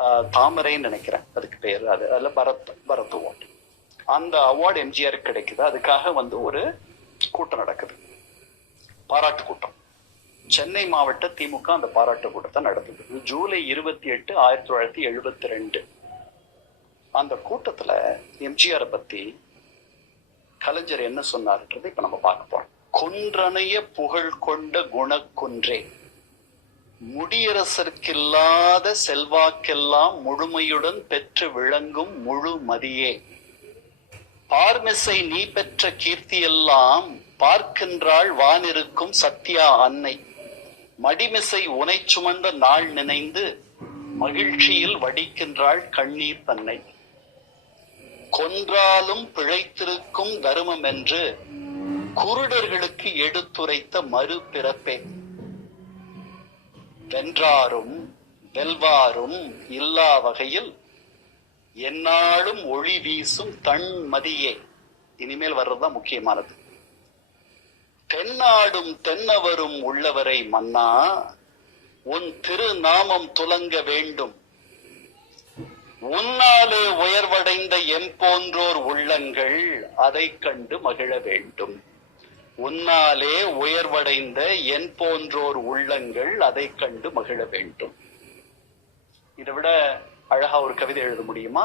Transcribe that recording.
தாமரைன்னு நினைக்கிறேன். அதுக்கு பேர். அது அதில் பரத் பரத் அவார்டு அந்த அவார்டு எம்ஜிஆர் கிடைக்குது. அதுக்காக வந்து ஒரு கூட்டம் நடக்குது. பாராட்டு கூட்டம். சென்னை மாவட்ட திமுக அந்த பாராட்டு கூட்டத்தை நடத்துது. ஜூலை இருபத்தி எட்டு ஆயிரத்தி தொள்ளாயிரத்தி எழுபத்தி ரெண்டு. அந்த கூட்டத்துல எம்ஜிஆரை பத்தி கலைஞர் என்ன சொன்னார்ன்றது இப்ப நம்ம பார்க்க போறோம். கொன்றனைய புகழ் கொண்ட குணக்குன்றே. முடியரசர்க்கில்லாத செல்வாக்கெல்லாம் முழுமையுடன் பெற்று விளங்கும் முழு மதியே. பார்மிசை நீ பெற்ற கீர்த்தியெல்லாம் பார்க்கின்றாள் வானிருக்கும் சத்யா அன்னை. மடிமிசை உனை சுமந்த நாள் நினைந்து மகிழ்ச்சியில் வடிக்கின்றாள் கண்ணீர் தன்னை. கொன்றாலும் பிழைத்திருக்கும் தருமம் என்று குருடர்களுக்கு எடுத்துரைத்த மறு பிறப்பே வென்றாரும் வெல்வாரும் இல்லா வகையில் எந்நாளும் ஒளி வீசும் தன் மதியே. இனிமேல் வர்றதுதான் முக்கியமானது. தென்னாடும் தென்னவரும் உள்ளவரை மன்னா உன் திருநாமம் துலங்க வேண்டும். உன்னாலே உயர்வடைந்த எம்போன்றோர் உள்ளங்கள் அதை கண்டு மகிழ வேண்டும். உன்னாலே உயர்வடைந்த என் போன்றோர் உள்ளங்கள் அதை கண்டு மகிழ வேண்டும். இதை விட அழகா ஒரு கவிதை எழுத முடியுமா?